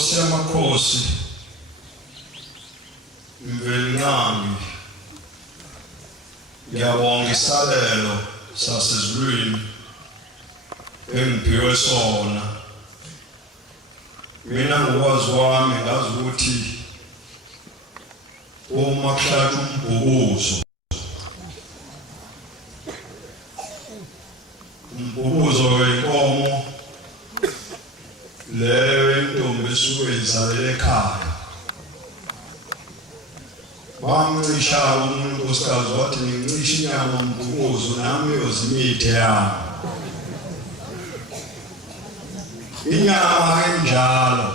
Nkosi yamakhosi Mvelinqambi ngiyabonga isalelo sasezulwini engiphiwe sona. Mina ngokwazi kwami ngazi ukuthi uma kuhlatshwa umbhukuzo wenkomo leyo intombi esuke izalele ekhaya, bamncisha umuntu unkosikazi wathi ngincisha inyama mbhukuzo nami yozimithe yami. Inyama enjalo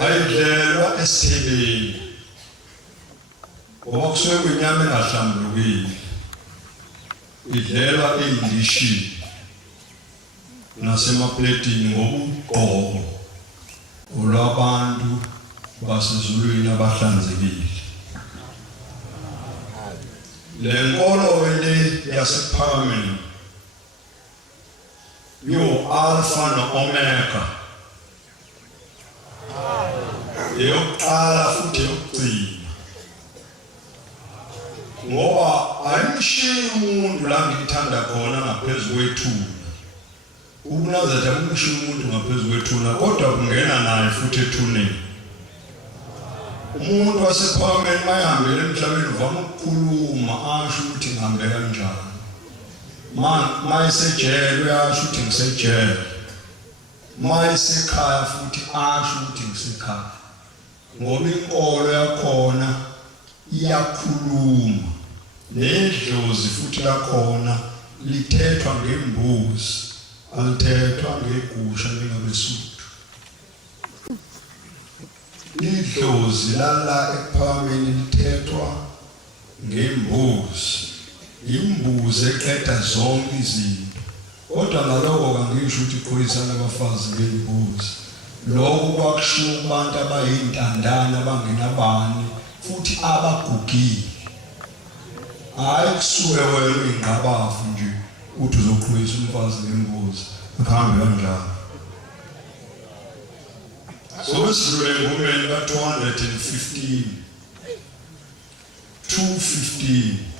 ayidlelwa esithebeni ngoba kusuke kwinyama engahlambulukile, idlelwa endishini nasemapletini ngobugqoko olwabantu basezulwini abahlanzekile. Le nkolo le yasephakameni yo-alpha no-omega, eyokuqala futhi eyokugcina, ngoba ayimshiyi umuntu la ngithanda khona ngaphezu kwethuna. Ukunazatha kumshiya umuntu ngaphezu kwethuna, kodwa kungena naye futhi ethuneni. Umuntu wasephakameni mayihambele emhlabeni uvama ukukhuluma asho ukuthi ngihambe kanjani. Mayisejele uyasho ukuthi ngisejele, mayisekhaya futhi asho ukuthi ngisekhaya, ngoba inkolo yakhona iyakhuluma. Nedlozi futhi lakhona lithethwa ngembuzi, alithethwa ngegusha njengabeSuthu. Idlozi lala ephakameni lithethwa ngembuzi, imbuzi eqeda zonke izinto. Kodwa ngalokho kangisho ukuthi ixoyisana abafazi ngembuzi. Lokho kwakushiwo kubantu abayintandane abangenabani futhi abagugile. Hayi kusuke wena uyingqabafu nje uthi uzoxolisa umfazi ngembuzi akuhambe kanjalo. So sidlule engomeni ka-215 2:15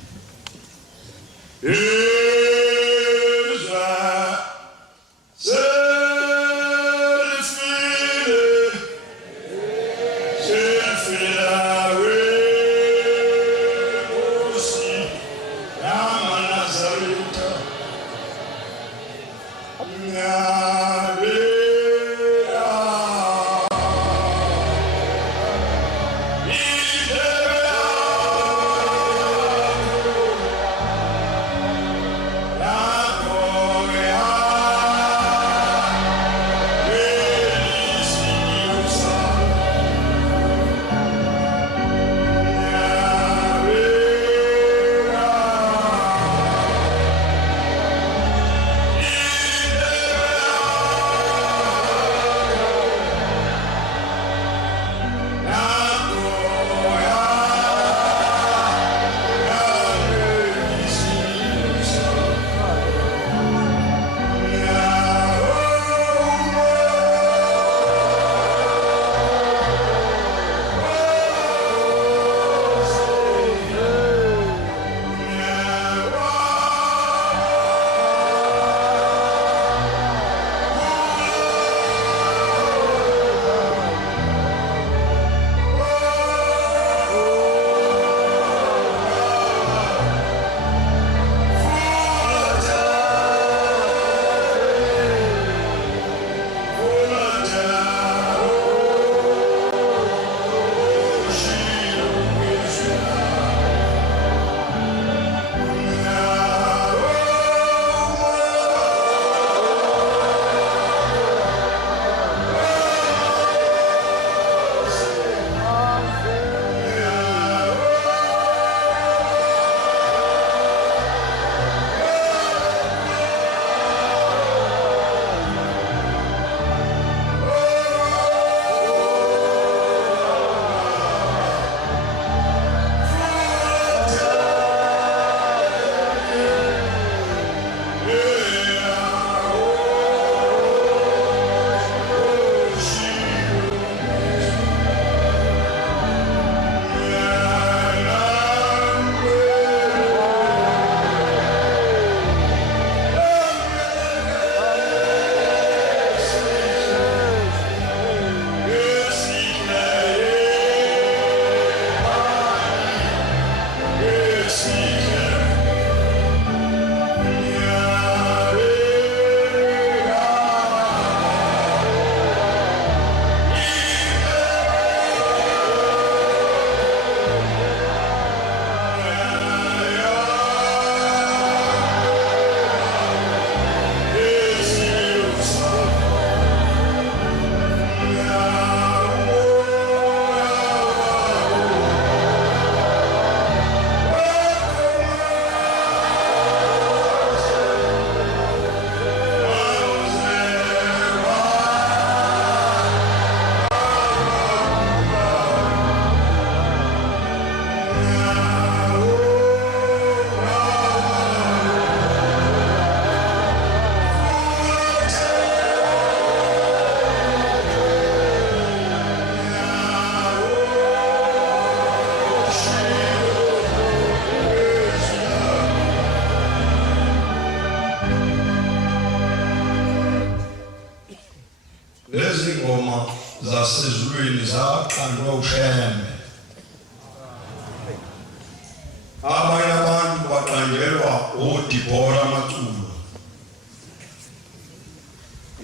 oDibora amaculo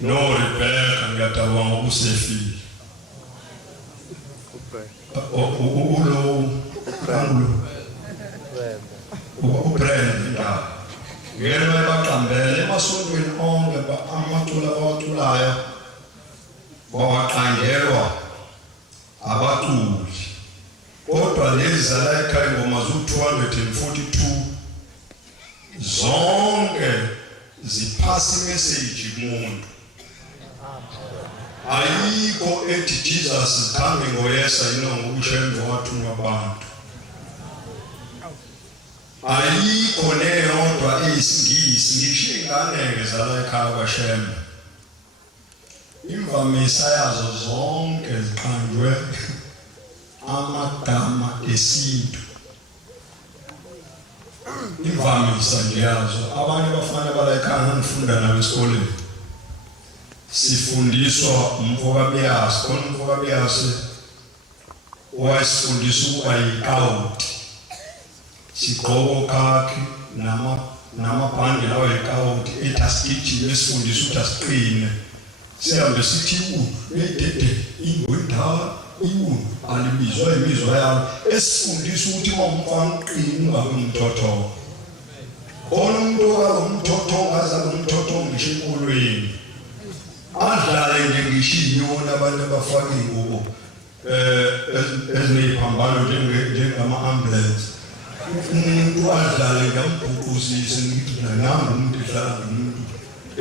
no Rebecca ngiyatawa ngokusefile uBrenda ngeke baqambele emasontweni onke amaculo abaculayo bawaqangelwa abaculi kodwa lezi zala ekhaya ingoma zu242 zonke ziphasa imessage kumuntu ayikho ethi Jesus is coming ngoyesa ngokushemva wathunywa abantu ayikho neyodwa eyisingisi ngisho ingane zala ekhaya kwashemba imvamisa yazo zonke ziqanjwe amagama esintu imvamisa nje yazo abanye bafana bala ekhaya ngifunda nabo esikoleni sifundiswa umfokabiyasi khona umfokabiyasi wayesifundisa ukuba yikawuti sigqoko khakhi namabhande lawo yikawuti etasigijime esifundisa ukuthi asiqine sihambe sithi ledede ingwendala iwunu alibizwa imizwa yalo esifundisa ukuthi mawumfana uqine ungabe umthotho khona umuntu okamthotho ngazala umthotho ngisho enkolweni adlale njengishinyona abantu abafaka ingubo ezineyiphambano njengama-ambulance umuntu adlale ngambhuquzise ngithi nami umuntu edlala nomuntu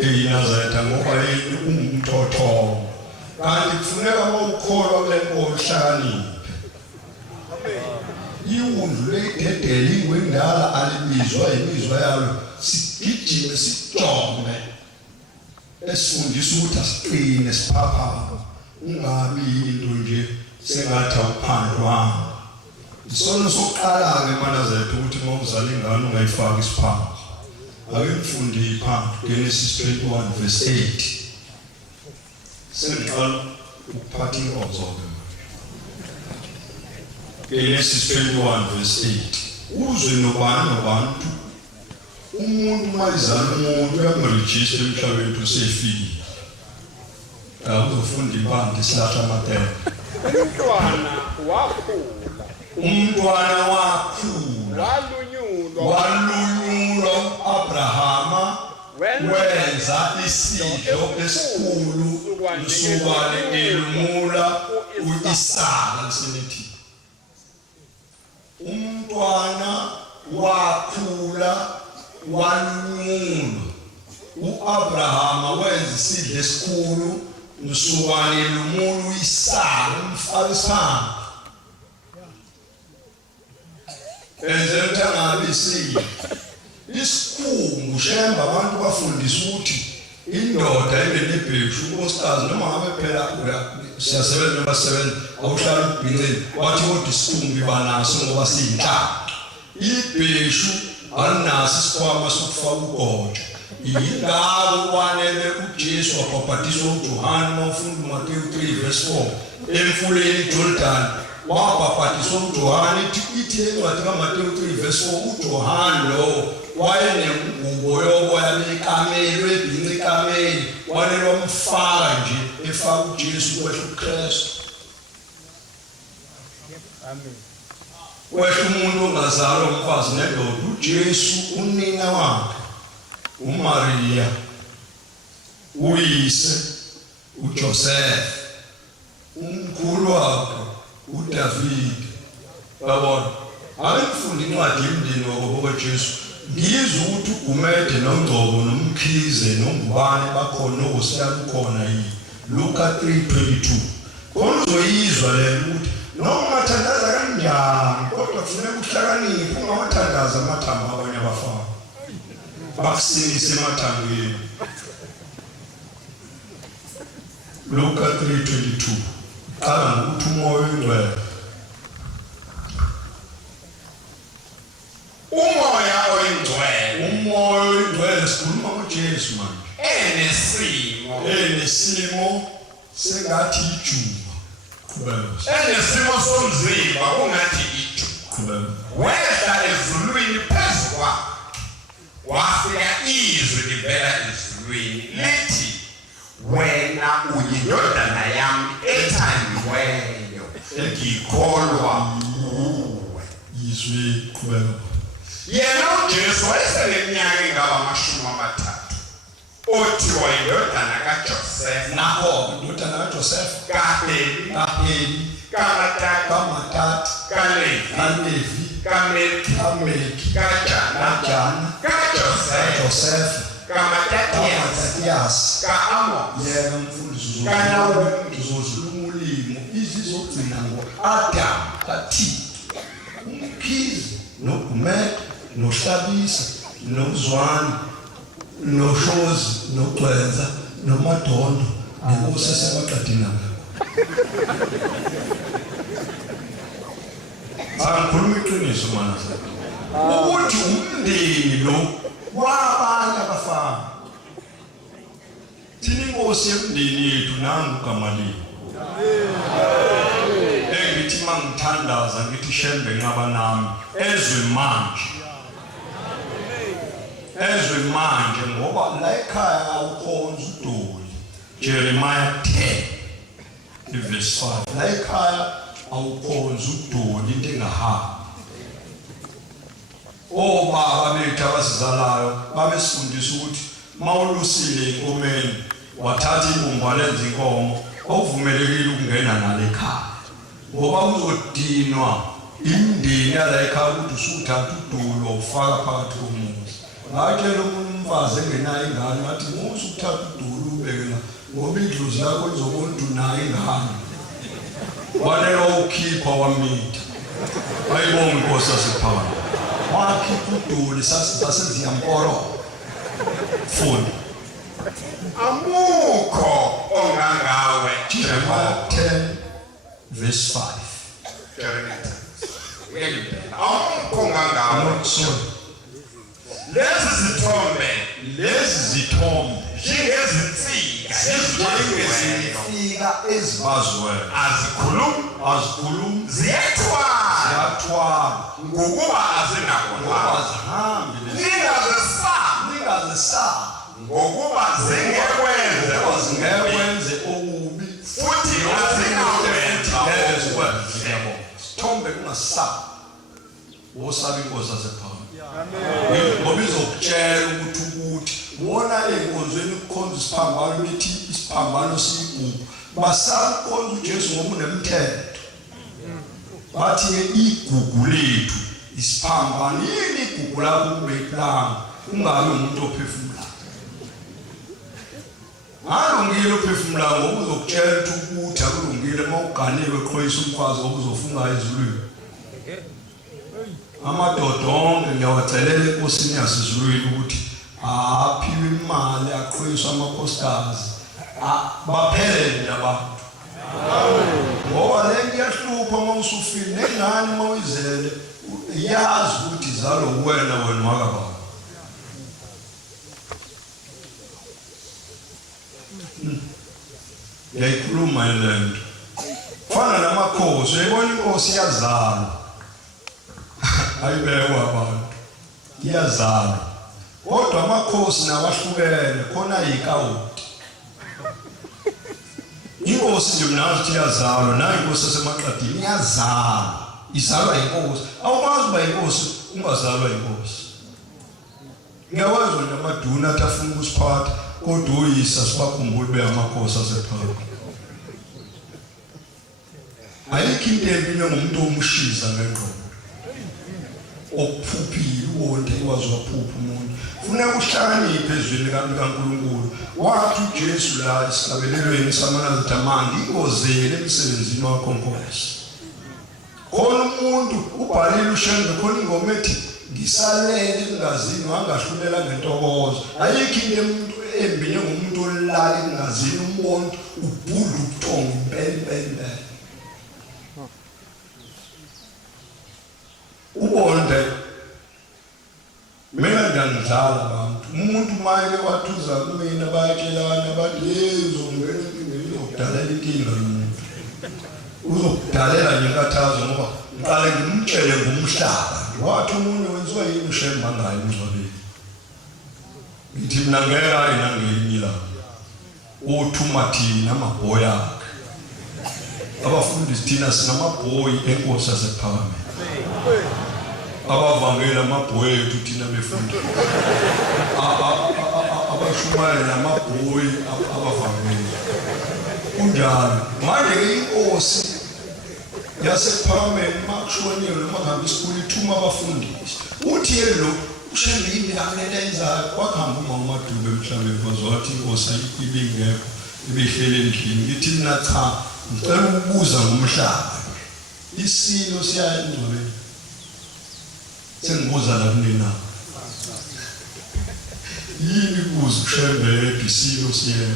eyinazareta ngoba yena ungumthotho kanti kufuneka mawukholwa kule nkomo uhlakaniphe iwundlu leyidedele ingwendala alibizwa imizwa yalo sigijime sijome esifundisa ukuthi asiqine siphaphama ungabi into nje sengathi awuphandlwanga isona sokuqala-ke eManazethe ukuthi uma uzala ingane ungayifaki isiphanga ake ngifunde iphansi Genesis 21 verse 8 sengiqala ukuphatha inkonzo-ke Genesis 21 verse 8 uzwe nobani nobantu umuntu mayizala umuntu uyamrejista emhlabeni usefile uzofunda ibandi isilahla amatele umntwana wakhula walunyulwa u-Abrahama wenza isidlo esikhulu lusukane elumula u-Isaka lisinithi umntwana wakhula walunyulwa u-Abrahama wenza isidlo esikhulu lusukane elumula u-Isaka umfaka isiphansi enze mthangabi isidlo isikhungu shemba abantu bafundisa ukuthi indoda enebheshu unkosikazi noma ngabe phela siyasebenza noma sisebenza awuhlala ubhinceni wathi kodwa isikhumbi banaso ngoba siyinhlaka ibheshu alinaso isikhwama sokufaka ugotsha yingako kwanele uJesu wabhabhatiswa uJohane mawufunda uMateyu 3 verse 4 emfuleni iJordan wabhabhatiswa uJohane ithi encwadi kaMateyu 3 verse 4 uJohane lo wayenengubo yoboya bekamelo ebhinqe ikamelo walelwa umfaka nje efaka uJesu kwehla uChrest amen kwehla umuntu ongazalwa umfazi nendoda uJesu unina wakhe uMaria uyise uJoseph umkhulu wakhe uDavid babona ayifundi incwadi yemndeni wakoJesu ngizwe ukuthi uGumede noNgcobo noMkhize noNgubane bakhona osiyakukona yini Luka 3:22 khona uzoyizwa le ukuthi noma ungathandaza kanjani kodwa kufanele uhlakaniphe ungawathandaza amathambo abanye abafana bakusinise emathambeni Luka 3:22 qala ngokuthi umoya oyingcwele umoya oyingcwele sikhuluma ngoJesu manje enesimo sengathi ijuba qhubeka enesimo somzimba kungathi ijuba qhubeka wehla ezulwini phezu kwakhe wafika izwi livela ezulwini lithi wena uyindodana yami ethandiweyo ngikholwa kuwe. Izwi qhubeka. Yena uJesu wayeseneminyaka engaba 30. Uthi wayindodana kaJosefa. Nakho indodana kaJosefa, kaHeli, kamatati, kaLevi, kaMelki, kaJana, kaJosefa, kaMatatiyasi, kaAmoni, yena mfundisi uzozulumulimo izizogcina ngo-Adam kaThixo, uMkhize noGumede noHlabisa noZwane noShozi noGcwenza noMadondo nenkosi esemaqadini ngakho. Angikhuluma iqiniso mana ukuthi umndeni lo wabanye abafana. Thina inkosi yemndeni yethu nangu Gamaliel. Engithi mangithandaza ngithi shembe nqaba nami ezwe manje ngoba la ekhaya awukhonza uDoli. Jeremiah 10 verse 5. La ekhaya awukhonza uDoli into engahambi. Obaba bethu abasizalayo babesifundisa ukuthi mawulusile inkomeni wathatha ibumba lenza inkomo awuvumelekile ukungena nale ekhaya ngoba uzodinwa imindeni yala ekhaya ukuthi usuthatha uDoli wawufaka phakathi komuzi. Ngakela umfazi engenayo ingane wathi musu ukuthatha uDoli ubekela ngoba indlozi yakho izobona ukuthi unayo ingane. Wanelo ukhipha wamitha. Ayibonga inkosi yasephakathi. Wakhipha uDoli saseziyamkoro. Funda. Amukho ongangawe. Jeremiah 10 verse 5. Amukho ongangawe. Lezi zithombe njengezinsika ezibaziweyo azikhulumi ziyathwala ngokuba azinakuhamba ningazesaba ngokuba zingekwenze okubi futhi azingakwenza sithombe kungasaba wosaba inkosi yasephakathi. Ngoba izokutshela ukuthi wona enkonzweni ukukhonza isiphambano lithi isiphambano siyigugu. Basaba ukukhonza uJesu ngoba unemthetho. Bathi igugu lethu isiphambano. Yini igugu lakho kubekilanga ungabe umuntu ophefumulayo. Alungile ophefumulayo ngoba uzokutshela ukuthi akulungile mawuganiwe eqhoyisa umfazi ngoba uzofunga ezulwini. Amadoda onke ngiyawacelela enkosini yasezulwini ukuthi aphiwe imali aqhoyiswe amakhosikazi baphelele abantu. Ngoba le nto iyahlupha uma usufile nengane uma uyizele yazi ukuthi izalo wena wakababa. Ngiyayikhuluma le nto. Fana namakhosi, uyayibona inkosi iyazala. Ayibekwa abantu iyazala kodwa amakhosi nawahlukene khona yikawuti. Inkosi nje mnazi iyazalwa nayo inkosi yasemaqadini iyazala izalwa inkosi. Awumazi uba inkosi ungazalwa inkosi. Ngiyawezwa nje amaduna athi afuna ukusiphatha kodwa uyisa sibakhumbule beyamakhosi asephakathi. Ayikho into embi ngomuntu omushiza ngengqondo. Okuphuphile wonke waziwaphupha umuntu. Funeka uhlakaniphe ezweni likaNkulunkulu. Wathi uJesu la esigabelelweni samanazi amanga ingozele emsebenzini wakho Nkosi. Khona umuntu ubhalile ushembe khona ingoma ethi ngisalele engazini wangahlulela ngentokozo. Ayikho into emuntu embi ngomuntu olala engazini umbona ubhudla ubuthongo impela. Ubonde mina ngiyangidlala abantu umuntu maye wathuza kumina bayatshelana bathi uzongena enkingeni uzokudalela inkinga yomuntu uzokudalela nje inkathazo ngoba ngiqale ngimtshele ngomhlaba wathi umuntu wenziwa yini ushemba ngayo emngcwabeni ngithi mina ngeke ayinangelinye ilanga uthumathini amabhoyi akhe abafundisi thina sinamabhoyi enkosi yasePhakameni abavangela amabhoyi ethu thina befunda abashumayela namabhoyi abavangela kunjalo manje inkosi yasePhakameni makushoniwe noma ngabe isikole ithuma abafundisi uthi yelo ushembini akulenza kwakhamba umama Dube mhlawumbe kwaZwathi inkosi ibingekho ibihlele endlini ngithi mina cha ngicela ukubuza ngomhlaba isilo siyayingcwele sengibuza la kunina yini kuze ushembele isilo siyena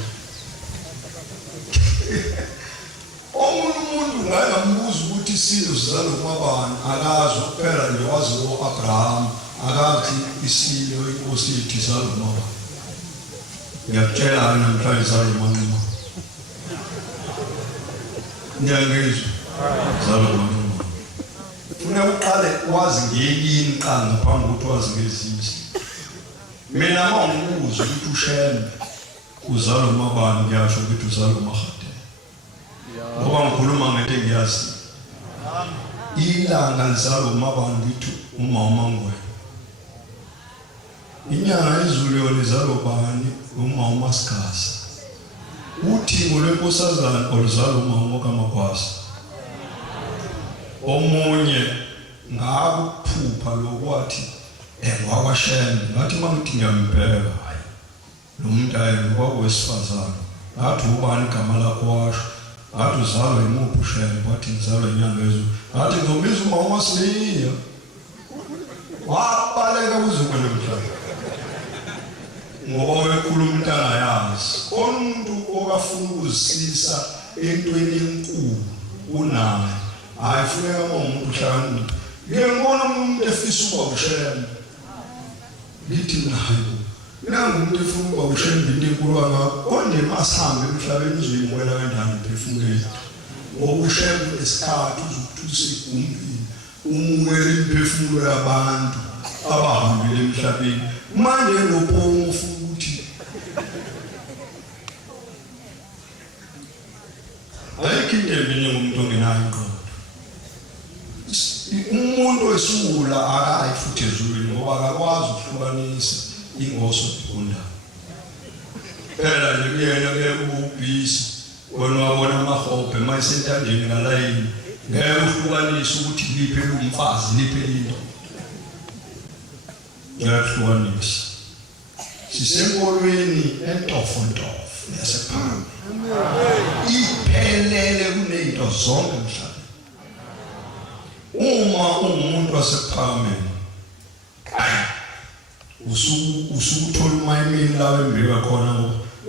umuntu ngayibuza ukuthi isilo sizalo kwabani akazi kuphela nje wazi uAbraham akathi isilo inkosi ithi sizalo mama ngiyakutshela namhlanje sizalo mama ngiyangizwa sizalo mama funa uqale wazi ngeyini qanga ngaphambi kokuthi wazi ngezinto mina mawubuza ukuthi ushembe uzalo mabani ngiyasho ukuthi uzalo mahade ngoba ngikhuluma ngento engiyazi ilanga lizalo mabani ngithi umama ngwe inyanga izulu yona izalo bani umama Masikasa uthingo lwenkosazana oluzalo umama kaMagwasa omunye ngakuphupha lokwathi ngwakwashembe ngathi mangithi ngiyambheka hayi lo muntu ayena kwawesifazana ngathi ubani igama lakho washo ngathi uzalwa yimuphi ushembe wathi ngizalwa inyanga ezulu ngathi ngizombiza umama Masiliya wabaleka kuzukwele mhlaba ngoba wekhuluma umntana yazi umuntu okafuna ukuzisisa entweni enkulu unayo ayifuneka umuntu uhlakaniphile ngiyabona umuntu efisa ukuba ushembe ngithi nayo nangu umuntu efuna ukuba ushembe into enkulu ngakho konje masihambe emhlabeni uzoyimwela kanjani uphefumuleni ngoba ushembe esikhathi uzokuthulisa igumbini umwele imphefumulo yabantu abahambile emhlabeni manje lopomo ufuna ukuthi ayikho into emini ngomuntu ongenayo ingqondo umuntu wesula akayi futhi ezulwini ngoba akakwazi ukuhlukanisa ingoso nekunda phela nje kuyena ubisi wena wabona amahobhe mayisentandeni ngalayini ngeke uhlukanise ukuthi liphe lumfazi liphe into ngiyahlukanisa sisenkolweni entofontofo yasePhakameni iphelele kunezinto zonke emhlabeni uma umuntu wasePhakameni usukuthola umayimini lawe embeka khona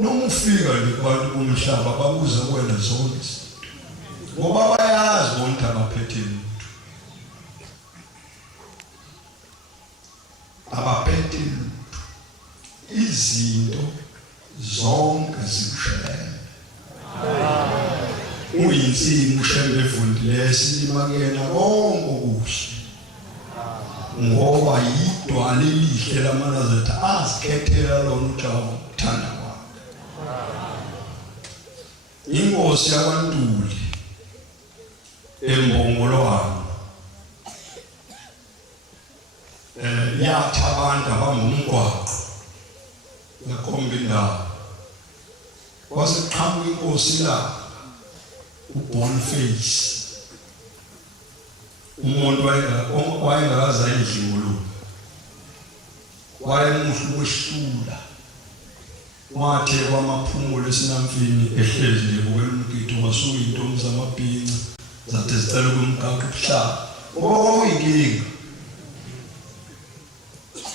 noma ufika nje kubantu bomhlaba babuza kuwena zonke ngoba bayazi bonke abaphethe umuntu abaphethe izinto zonke zikushela uyinsimu ushembe evundile simakena konke okuhle ngoba yidwala elihle lamanazatha azikhethela lona uJawu uthanda kwakhe inkosi yakwaNtuli embongolwane yathi abantu abangumgwaqo yakhomba indawo waseqhamuka inkosi la uBoniface umuntu wayengakaza endlini wayemuhle wehlula wathe kwamaphumulo esinamfini ehlezi nje ngokwemgidi wasuyintombi zamabhinca zathi zicela ukumgaqa ubuhlaba ngoba kwakuyinkinga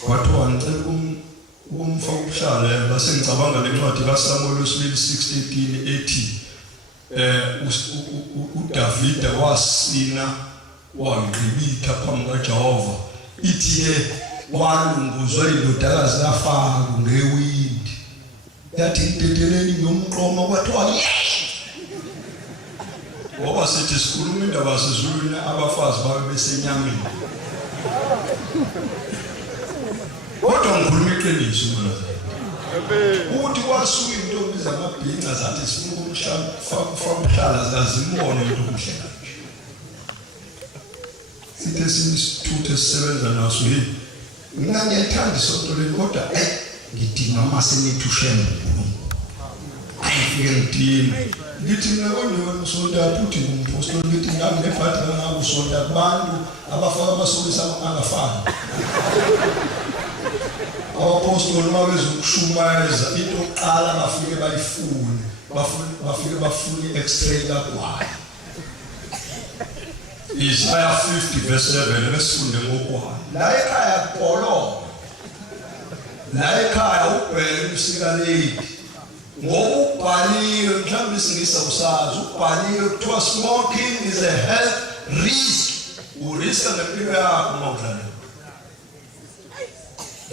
wathiwa ngicela ukumfaka ubuhlala base ngicabanga lencwadi kaSamuel 2:16 ethi uDavida wasina wangqibitha phambi kaJehova ithi walunguzwa indodakazi kaFaro ngewindi yathi idedeleni ngomqoma kwathiwa ngoba sithi sikhuluma indaba sezulwini abafazi babe besenyameni kodwa ngikhuluma iqiniso manje uthi kwasuka intombi zamabhinqa zathi sifuna umhlala zazimone into omhle kanje sithe sinisithuthe sisebenza naso yini mina ngiyayithanda isonto leli kodwa ngidinga amase ushembe ayifike ngidinga ngithi mina konjani usonto aphuthi ngumpostoli ngithi ngami nebhadi ngako usonto abantu abafaka amasokisi angafani abapostoli mabezokushumayeza into oqala bafike bayifune bafike bafune extrait kagwayi Isaiah 50 verse 7 lesifunde ngokwayo la ekhaya kupolona la ekhaya ubheke usikaleki ngokubhaliwe mhlawumbe isingisa usazi ubhaliwe kuthiwa smoking is a health risk uriska ngempilo yakho mawudlala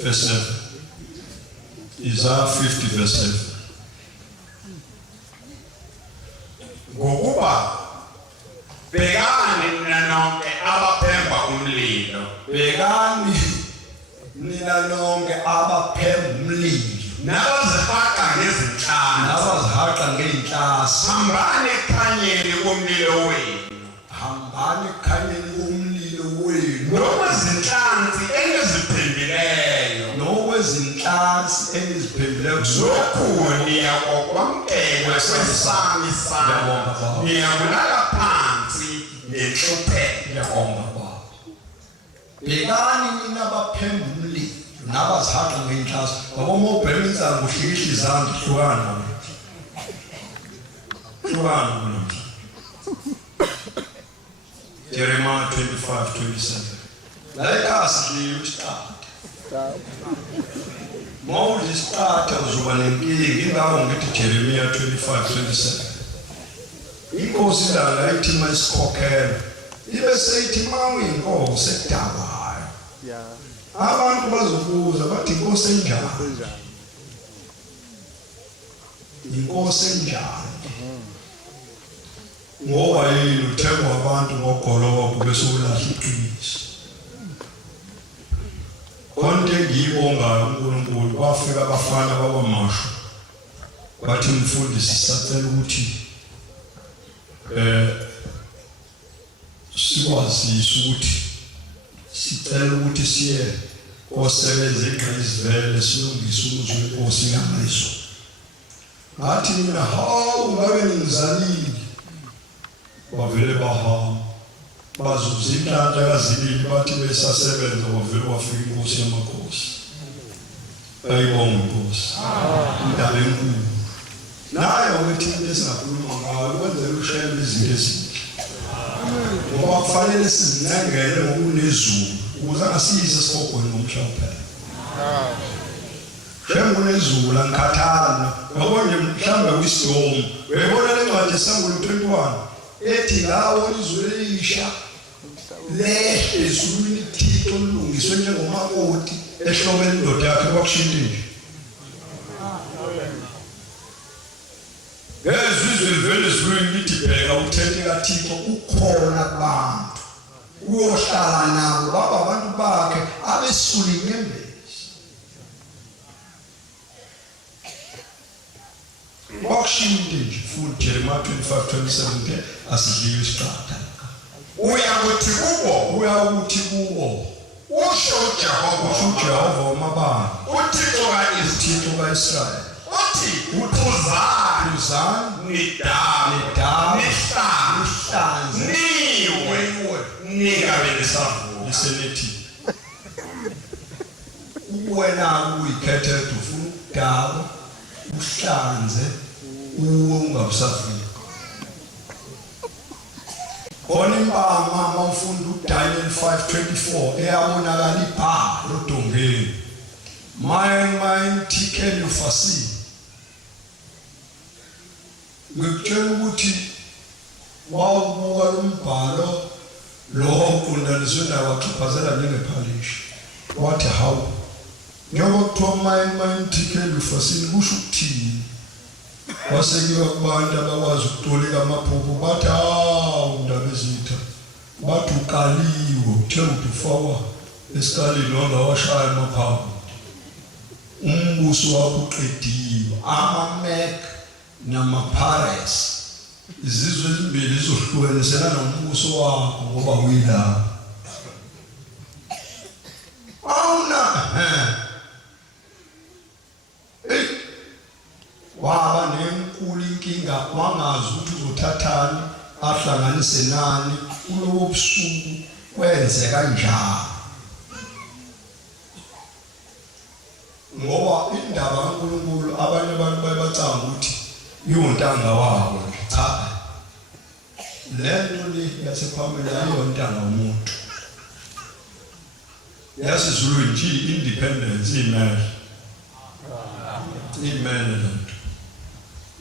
verse 7 Isaiah 50 verse 7 ngokuba bekani nina nonke abaphemba umlilo bekani nina nonke abaphemba umlilo nabazihaqa ngey'nhlasi hambani ekhanyeni komlilo wenu hambani ekhanyeni komlilo wenu nokwezinhlansi eniziphendileyo zokhuniya kokwamkelwa kwesami sami niyakulala phansi ngenhlupheko bekani nina abaphemba umlilo nabazihaqa ngey'nhlasi ngoba uma ubheka insango uhlikihla izandla hlukana Jeremiah 25:27 la ekhaya sidliwe isiqatha mawudla isiqatha uzoba nenkinga ingakho ngithi Jeremiah 25:27 inkosi ilanga ithi mayisikhokhela ibe seyithi mawuyinkosi sekudakwayo abantu bazobuza bathi inkosi enjani inkosi enjani ngoba yini uthengwa abantu ngogoloko bese ulahla iqiniso konke ngiyibongayo uNkulunkulu kwafika abafana bakwamasho bathi Mfundisi sicela ukuthi sikwazise ukuthi sicela ukuthi siye kosebenza eGqizivele silungise umuzwa wenkosi ngamazwi ngathi mina hawu ngabe ngizalile bavele bahamba bazuza inhlanhla kazibili bathi besasebenza bavele wafika inkosi yamakhosi ayibonga inkosi indaba enkulu nayo ukuthi into esingakhuluma ngayo kwenzela ushayela izinto ezinhle ngoba kufanele sizinengele ngokunezulu ukuze angasiyise esigogweni ngomhlaba njengonezulu angikhathali ngoba nje mhlawumbe kwistorm uyabona le ncwadi yeSamuel 21 ethi lawo izulu elisha lehle ezulwini Thixo olungiswe njengomakoti ehlobeni indoda yakhe kwakushintsha nje ngezizwe livele ezulwini lithi bheka umthetho kaThixo ukhona kubantu uyohlala nabo baba abantu bakhe abesula inyembezi kwakushintsha nje futhi Jeremiah 25:27 asidliwe isiqatha uyakuthi kubo usho Jehova wamabandla uThixo kaIsrayeli uthi uphuzani nihlanze niwe ningabe nesavuna liselethi wena uyikhethela ufuna ukudaba uhlanze ungabusafika khona impama mawufunda uDaniel 5:24 eyabonakala ibhala odongeni mein tikel ufasi ngikutshela ukuthi wawubuka umbhalo lo uqondaniswe nawo waxhaphazela njengephalishi wathi hawu njengoba kuthiwa mein tikel ufasi kusho ukuthini wasekiwa kubantu abakwazi ukutolika amaphupho bathi hawu ndaba ezitha bathi ukaliwe uthe ufakwa esikalini ongawashaya amaphaphu umbuso wakuqediwe amaMec namaPares izizwe ezimbili zohlukanisela nombuso wakho ngoba uyila awuna waba nenkulu inkinga wangazi ukuthi uzothathani ahlanganise nani kulobo busuku kwenze kanjani ngoba indaba kaNkulunkulu abanye abantu bayabacanga ukuthi yontanga wabo cha lento le yasephambili ayontanga umuntu yasizulu nje independence imele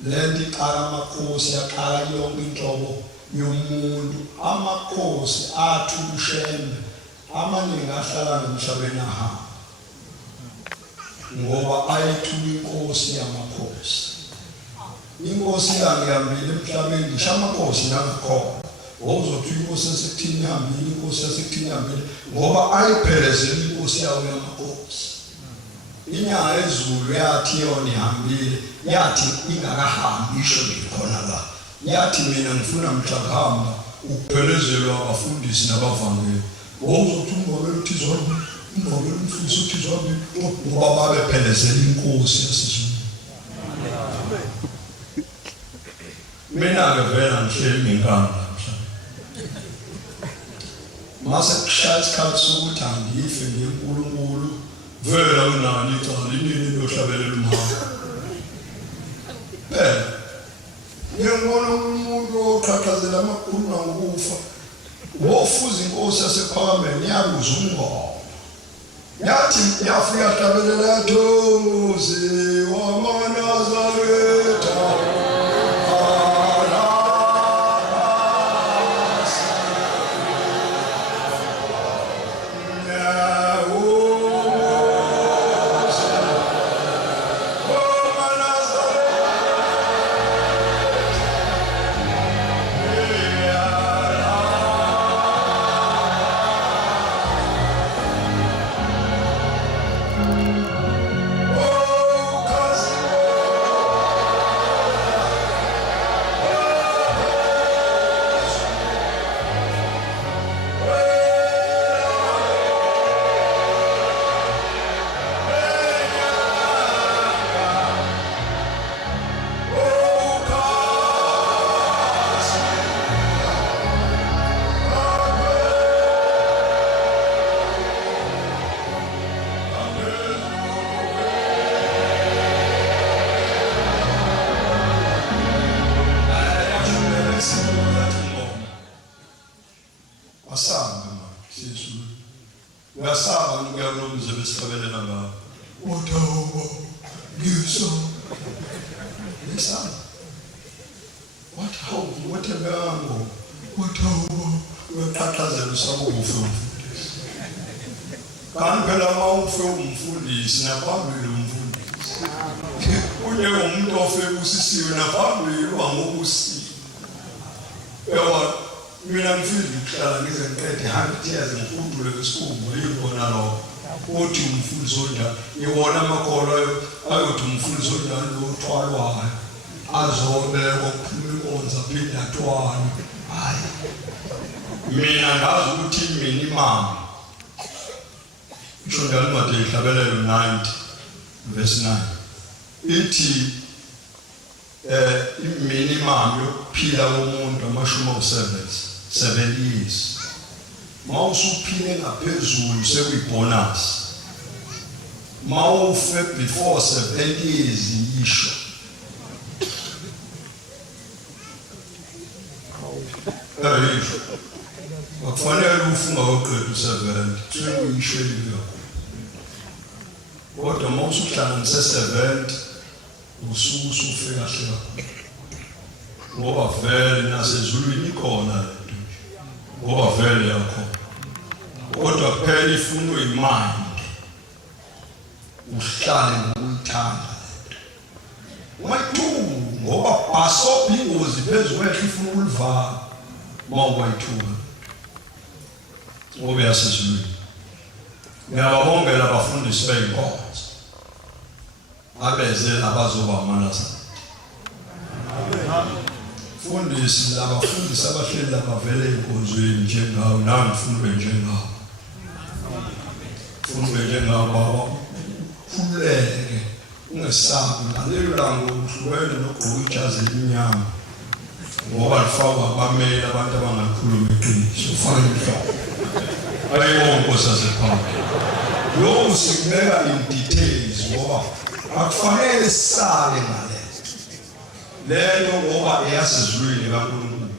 lento iqala amakhosi yaqala yonke inhlobo yomuntu amakhosi athi ushembe amaningi ahlala emhlabeni ahamba ngoba ayithula inkosi yamakhosi inkosi yangihambile emhlabeni ngisho amakhosi nangakhona uzothi inkosi yasekuthini ihambile inkosi yasekuthini ihambile ngoba ayiphelezele inkosi yawo yamakhosi inyanga ezulu yathi yona ihambile yathi ingakahambi isho ngikhona la yathi mina ngifuna mhlakahamba ukuphelezelwa abafundisi nabavangeli uzothi umbabelo uthizona umbabelo umfundisi uthizona ngoba babephelezele inkosi yasizulu mina-ke vela ngihleli ngenkanga mase kushaya isikhathi sokuthi angife ngenkulunkulu vela unani icala inini lohlabelela umhamba ngiyabona umuntu oqhaqhazela amakhulu nangokufa wofuza inkosi yasephakambeni yabuza umngoma yathi yafika yahlabelela yathokoze wamaNazaretha umfundisi naphambili umfundisi kunye umuntu ofeka usisiwe naphambili wangokusiwe mina ngifile ukuhlala ngize ngiqede 100 years ngifundule kwesikhumbulo yibona lokho uthi umfundisi onjani iwona amakholwa ayothi umfundisi onjani lothwalwayo azobekwa kuphuma inkonzo aphinde athwale hayi mina ngazi ukuthi minimum isho njalo Matthew ihlabelelo 90 verse 9 ithi minimum yokuphila komuntu amashumi awu7 years mawusuphile ngaphezulu sekuyibonus mawufe before 7 years yisho yisho akufanele ufunga oqeda u7 sekuyisho elivyo kodwa mawusuhlanganise 7 usuku usufe kahle kakhulu ngoba vele nasezulwini ikhona lento ngoba vele yakho kodwa phela ifuno imandi uhlale ngokuyithanda lento ngoba bhasobha ingozi phezu kwethu ifuna ukulivala mawukwayithuka ngoba yasezulwini ngiyababongela abafundisi beyinkonzo abeze abazoba amanasa. Mfundisi labafundisi abahleli labavele enkonzweni njengawo nami ngifuna njengawo. Ngifuna njengawo baba. Khuleke ungesabi ngalelo langa uhlukene nogqoka ijazi elimnyama. Ngoba lifakwa abameli abantu abangakhuluma iqiniso ufake inhloko. Ayonke sasephambili. Lokhu sikubeka in details ngoba akufanele sisale ngale. Lelo ngoba eyasizwini kaNkulunkulu.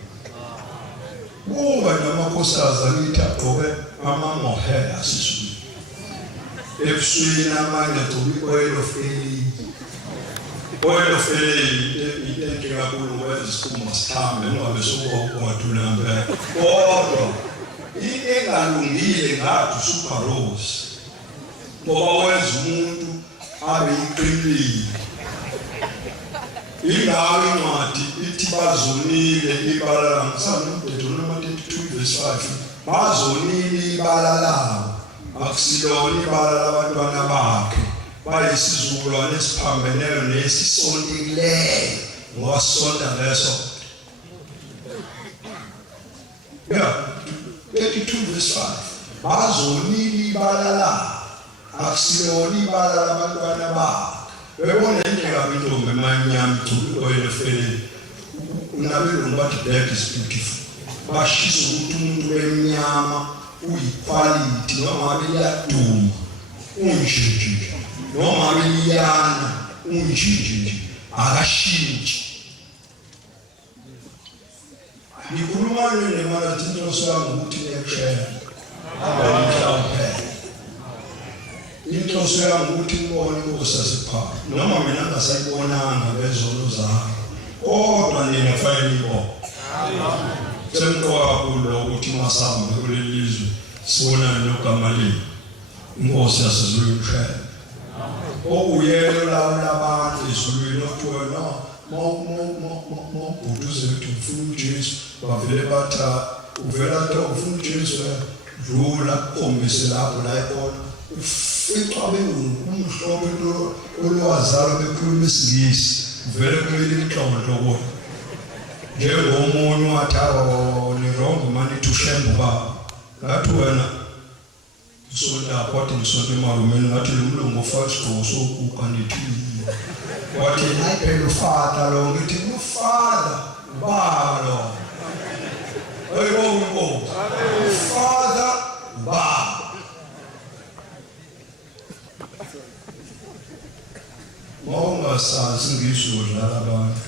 Kuba namakhosazi akithi agqoke amamohe asizwini. Ebusweni amanye agqoke oil of Eli. Oil of Eli into kakhulu wenza isikhumba sithambe ngoba besokuwathula ngempela. Kodwa into engalungile ngathi super rose. Ngoba wenza umuntu abe iqinile. Ingawe incwadi ithi bazonile ibala ngisanoDeuteronomy 32:5 bazonile ibala labo akusilona ibala labantwana bakhe bayisizukulwane esiphambeneyo nesisontikileyo ngoba sonta leso yeah 32:5 bazonile ibala labo akusilona ibala labantwana bakhe. Bebona indlela intombi emanyama igcwele oil of Eli. Unabelungu bathi black is beautiful. Bashisa ukuthi umuntu wemnyama uyiquality noma ngabe liyaduma unjinji noma ngabe liyana unjinji akashintshi. Ngikhuluma nemali into sami ukuthi nekushaya abamhlawumbe inhloso yami ukuthi ngibone ukosasipha noma mina ngasayibonanga bezono zami kodwa nina kufanele ngibone semqoka kulo ukuthi masamba kuleli lizwe sibonana nogama lethu inkosi yasizulu ushaya okuyelo lawo labantu ezulwini othiwa mo buduze ukuthi ufuna uJesu bavele batha uvela to ufuna uJesu dlula kombise lapho la ikhona ixabe umhlobo into olwazalo bekhuluma isingisi vele kumele iqondo lokho njengomunye wathawa ni wrong money to shame baba ngathi wena sonda kwathi ngisonto emarumeni ngathi lumlungu false goso ukandithi wathi ayiphe ufata lo ngithi ufata baba lo ayibongo ufata baba Monga sazi ngizodla abantu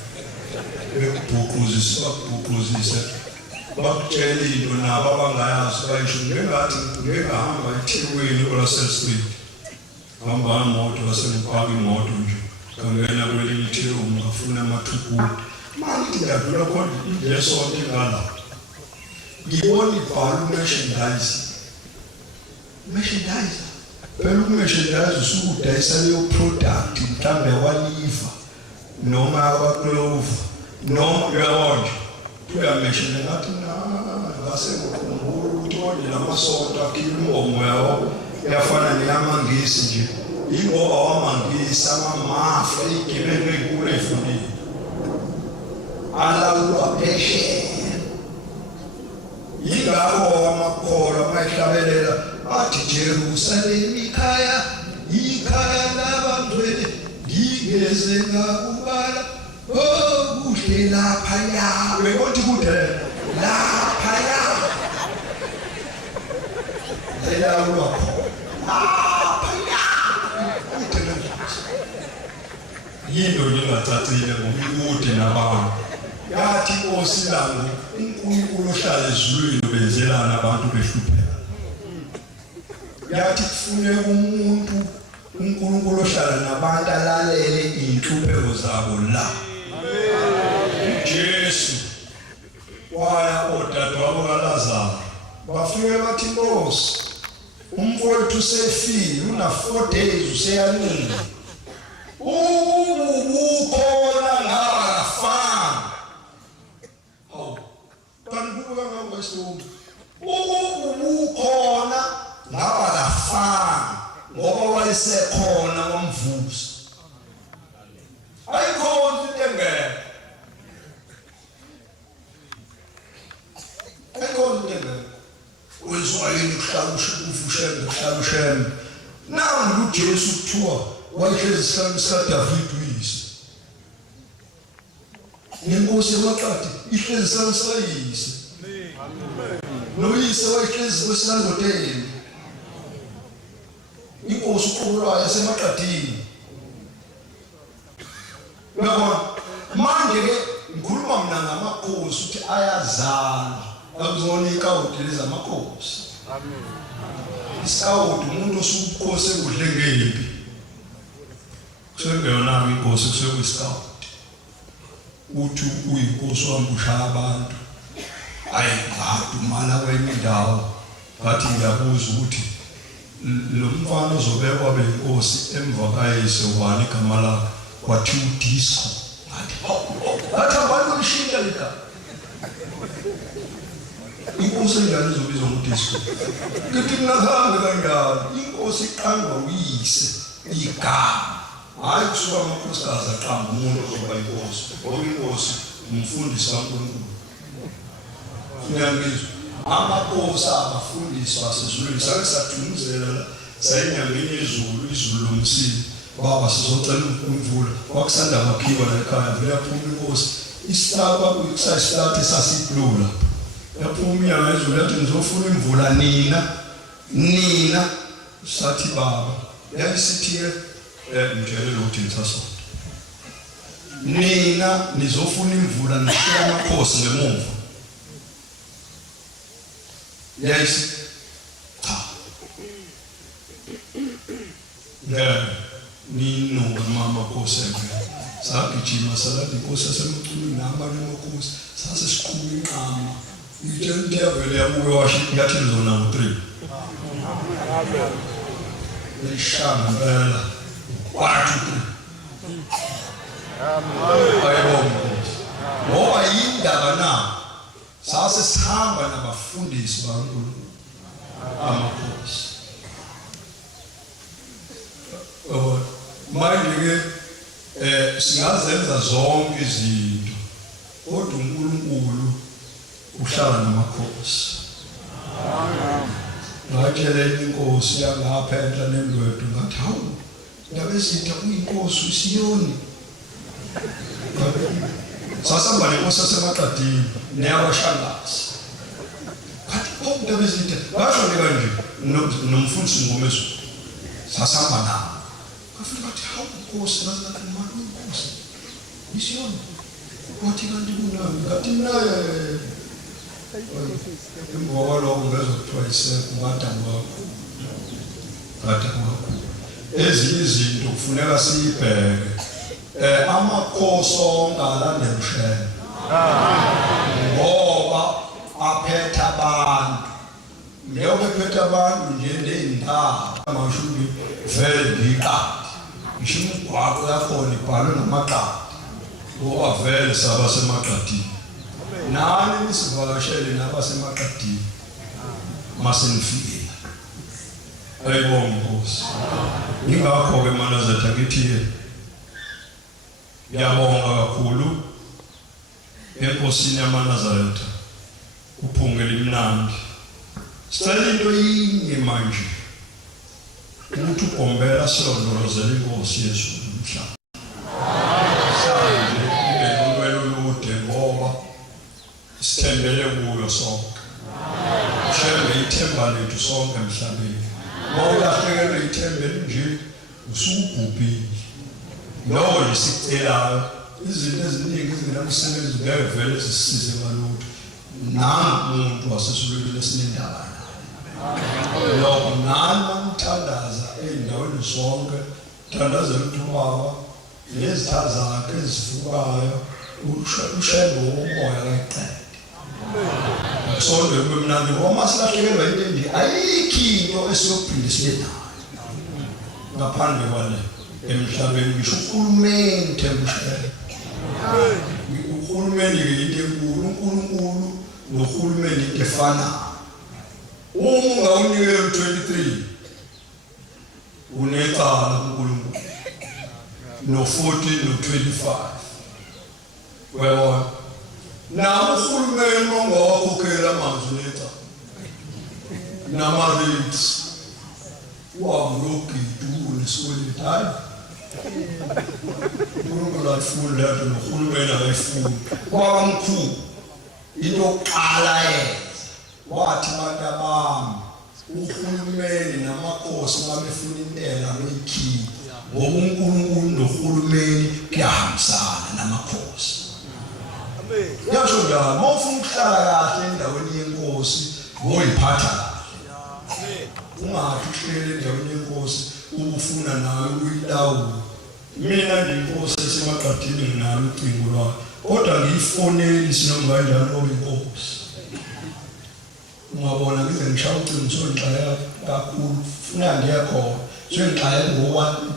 bekubhuquzise bakutshela into nabo abangayazi bayisho ngengathi ngehamba eThekwini olaseStreet hamba imoto wasemphaka imoto nje kangena kwelinye itheku ngafuna amathukuthi manje ngiyadlula khona ileso ngala ngibona ibhalu merchandise Pelu merchandise usukudayisa leyo product mhlambe waliva noma abaklove noma uyabona uyameshela ngathi ngase ngikhumbula ukuthi wona lamasonto akhilumo yawo yafana neyamangisi nje ingoba wamangisi amamafa igibele inkulu efundile alawulwa phesheya yingakho amakhola mayihlabelela athi Jerusalem ikhaya labangcwele ngigeze ngakubala kuhle lapha yawe othi kude lapha yawe elawulwa lapha yawe yinto ngingacatsile ngokude nabantu yathi inkosi langu uNkulunkulu ohlala ezulwini benzelana abantu behlupheka yathi kufuneka umuntu uNkulunkulu ohlala nabantu alalele inhlupheko zabo la Jesu waya odadewabo kaLazaro bafike bathi Nkosi umfowethu usefile una 4 days useyaningi ubukhona ngabafana hawu kanti kuba ngangwesonto ubukhona ngabafana ngoba wayesekhona wamvusa uhlala ushembe nangu uJesu kuthiwa wayehlezi isihlalo sikaDavid uyise nenkosi yamaqadi ihlezi isihlalo sikayise noyise wayehlezi kwesilandoteni inkosi uqhubulayo yasemaqadini yabona manje ke ngikhuluma mina ngamakhosi ukuthi ayazana akuzona ikawuti lezamakhosi amen isawuti umuntu osubukhosi ekudle ngempi kusengeyona inkosi kusekuyisawuti uthi uyinkosi wambusha abantu ayikade umala kwenye indawo ngathi ngiyabuza ukuthi lo mfana ozobekwa benkosi emva kayise wani igama lakhe wathi udisco ngathi abantu lishinda lika inkosi njalo izobizwa ngudisco ngithi ngingahambe kanjalo inkosi iqamba uyise igama hayi kusuka amakhosikazi aqamba umuntu ozoba inkosi ngoba inkosi umfundisi kaNkulunkulu ngiyangizwa amakhosi abafundisi basezulwini sake sathumuzela la sayinyangeni yezulu izulu lomsini baba sizocela imvula kwakusanda makhiwa la ekhaya vele yaphuma inkosi isihlaba kusayisihlaba sasiplula yaphuma inyanga yezulu yathi ngizofuna imvula nina sathi baba yayisithi mtshele ukuthi ngithasona nina nizofuna imvula nishaya amakhosi ngemuva yayisi cha nino mama khosi sagijima salathi inkosi yasemculweni nabanye amakhosi sasesiqhuma inqama ithe yavele yabuye washo yathi lizona ngo3 lishanga phela wathi ngoba yindaba na sase sihamba nabafundisi baNkulunkulu amakhosi manje ke singazenza zonke izinto kodwa uNkulunkulu uhlala namakhosi ngakele inkosi yangapha enhla nemlwedo ngathi hawu ndabezitha kuyinkosi uSiyoni sasamba nenkosi yasemaqadini neyabashangazi ngathi ndabezitha basho kanje nomfundisi ngomeso sasamba nawo kafika ngathi hawu inkosi ngathi manje inkosi uSiyoni wathi kanti kunami ngathi naye ngoba lokho ngezokuthiwa isekungadamba ezinye izinto kufuneka siyibheke amakhosi ongalandela ushela ngoba aphethe abantu njengoba ephethe abantu nje ney'ndawo amashumi vele ngiyiqadi ngisho imigwaqo yakhona ibhalwe namaqadi ngoba vele sabasemaqadini nani nisivakashele nabasemaqadini masenifikile ayibonga inkosi ngingakho-ke manazetha ngithi-ke ngiyabonga kakhulu enkosini yamaNazaretha kuphungela imnandi sicela into yinye manje ukuthi ugombela silondolozele inkosi Yesu umhlaba sithembele kuyo sonke shembe ithemba lethu sonke emhlabeni mawulahlekelwe ithembele nje usubhubhile lowo yisicelayo izinto eziningi ezingenamsebenzi ngeke vele zisisize ngalutho namuntu wasesulwini lesinendaba lokho nani mamthandaza ey'ndaweni zonke thandazela ukuthi ubaba nezitha zakhe ezivukayo ushembe womoya kayiqede sonke kumnandi ngoba silahlekelwa into enje ayikho into esiyophinde sibe nayo ngaphandle kwale emhlabeni ngisho uhulumeni thembushela uhulumeni into enkulu uNkulunkulu nohulumeni into efanayo uma ungawunikela 23 unecala uNkulunkulu no-14 no-25 webona nawo uhulumeni ongawakhokhela amanzi unecala nama-rates hayi uNkulunkulu ayifuni lento nohulumeni akayifuni kwaba mkhulu into yokuqala yenza wathi bantu bami uhulumeni namakhosi mabefuna intela loyikhipha ngoba uNkulunkulu nohulumeni kuyahambisana namakhosi. Yasho njalo mawufuna ukuhlala kahle endaweni yenkosi ngoyiphatha kahle. Ungathi uhlele endaweni yenkosi ubufuna nawe uyilawula. Mina ngiyinkosi esemaqadini nginalo ucingo lwami kodwa ngiyifoneli sinoma kanjani ngoba inkosi. Ungabona ngize ngishaya ucingo sonixaya kakhulu funa ngiyakhona sengixaya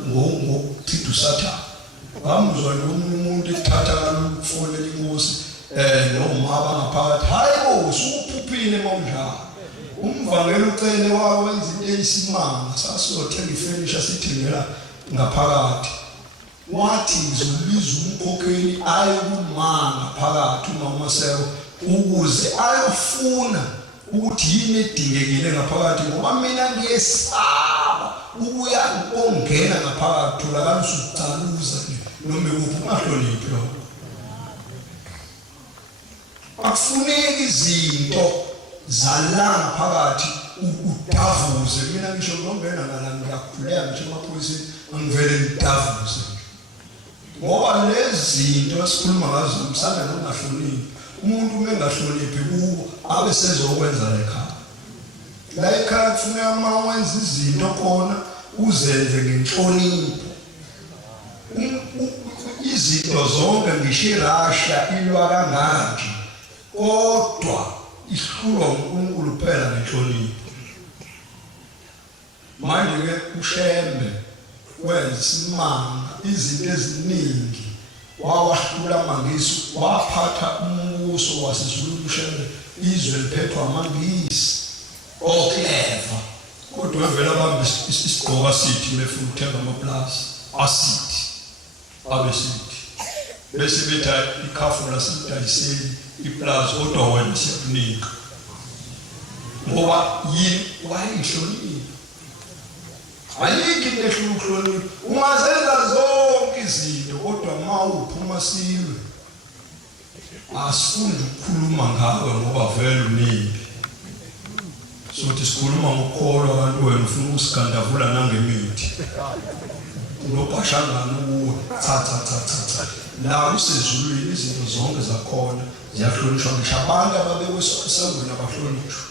ngokuthida usathana. Ngamuzwa lo umuntu ethatha kalufoni inkosi noma abangaphakathi hayibo usuphuphile mawunjalo umvangela ucele wawo wenza into eyisimanga sasiyothenga ifurniture sithengela ngaphakathi wathi ngizobiza umkhokheli aye kumanga phakathi umama Seko ukuze ayofuna ukuthi yini edingekile ngaphakathi ngoba mina ngiyesaba ukuya ongena ngaphakathi tholakala usucaluza noma ukuphi ungahloniphi lokho. Akufuneki izinto zalanga phakathi udavuze. Mina ngisho ngongena ngala ngiyakhuleka ngisho emaphoyiseni angivele ngidavuze ngoba lezi zinto esikhuluma ngazo umsana nokungahloniphi umuntu uma engahloniphi kubo abe sezokwenza ekhaya. La ekhaya kufuneka uma wenza izinto khona uzenze ngenhlonipho. Izinto zonke ngisho irasha ilwa kangaki kodwa ihlulwa uNkulunkulu kuphela ngenhlonipho. Manje ke uShembe wenza isimanga izinto eziningi wawahlula amangisi waphatha umbuso waseZulu uShembe izwe liphethwa amangisi okleva kodwa vele abambe isigqoka sithi befuna ukuthenga amaplaza asithi abesithi bese betha ikhafu lasidayiseli iplaza kodwa wena siyakunika ngoba yini wayihlonipha. Ayikho into ehluhlonipha ungazenza zonke izinto kodwa mawuphuma silwe asifunda ukukhuluma ngawe ngoba vele uningi. Sothi sikhuluma ngokukholwa abantu wena ufuna ukusigandavula nangemithi unobhashangana kuwe cha la usezulwini izinto zonke zakhona ziyahlonishwa ngisho abantu ababekwesangweni abahlonishwa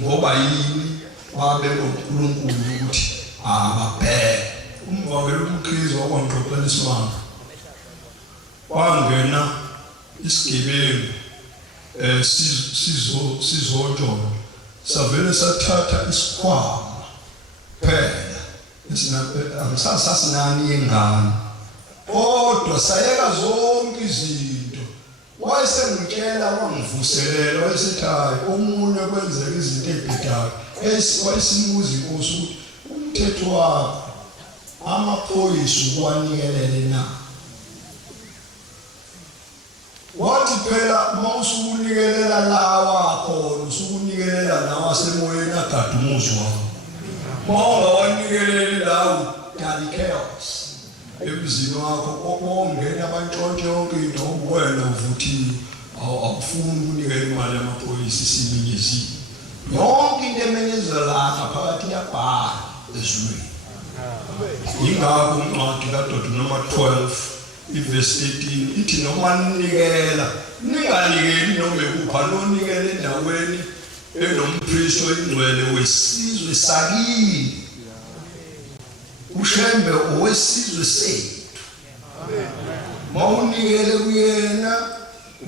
ngoba yini babekwe uNkulunkulu ukuthi ababheke. Umvangela umkhizo wakwangqoqela isimanga wangena isigebengu sizotshona savele sathatha isikhwama phela sasinani yengane kodwa sayeka zonke izinto. Wayesengitshela wangivuselela wayesethi hayi omunye kwenzeka izinto ezibhedayo wayesimuza inkosi ukuthi umthetho wakho amaphoyisa ukwanikelele na. Wathi phela mawusukunikelela lawa khona usukunikelela nawasemoyeni agada umuzi wakho. Mawungawanikeleli lawo dali chaos emzini wakho ongena abantshontshe yonke into wena uvuthiwe awufuni ukunikela imali yamaphoyisa isibinyezini. Yonke into emenyezelana phakathi yabhala ezulwini. Yingakho uncwadi kaDodo noma 12 iverse 18 ithi noma ninikela ninganikeli noma ekupha nonikela endaweni enompristi oyingcwele wesizwe sakini. uShembe owesizwe sethu. Mawunikele kuyena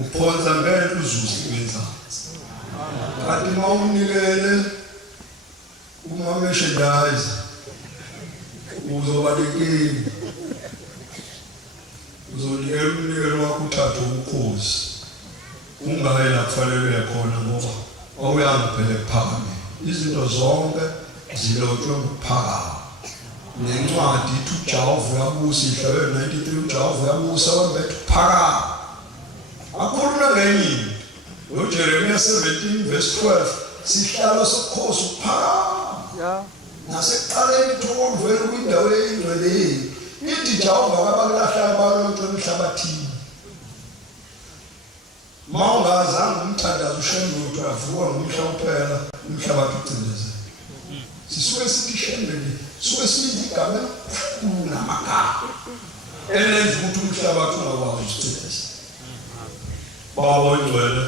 uphonza ngeke uzuze ngenzansi. Kanti mawunikele umameshedize uzoba lenkingi. Uzonikela umnikelo wakho uthathe ubukhosi. Ungayela kufanele khona ngoba awuyangiphele phakame. Izinto zonke zilotshwe ukuphakama. Nencwadi ithi uJehova yabusa ihlawe 93 uJehova yabusa wembethe ukuphakama. Akhuluma ngenye. Jeremiah 17 verse 12 sihlalo sobukhosi ukuphakama. nasekuqaleni thokuvela kwindawo eyingcwele yenu ithi Jehova kabakulahlala balonke emhlabathini mawungazange umthandazo ushembe avuka ngomhlaba kuphela umhlabathi ucindezela sisuke sithi shembele suke sithi igama namagama elenza ukuthi umhlabathi ungakwazi ukucindezela baba oyingcwele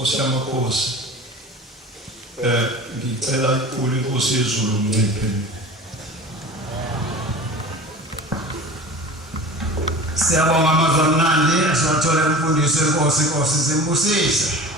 osiyamakosi ngicela ikhulu inkosi yezulu umnciphe siyabonga amazwi amnandi asiwathole kumfundisi wenkosi zimbusise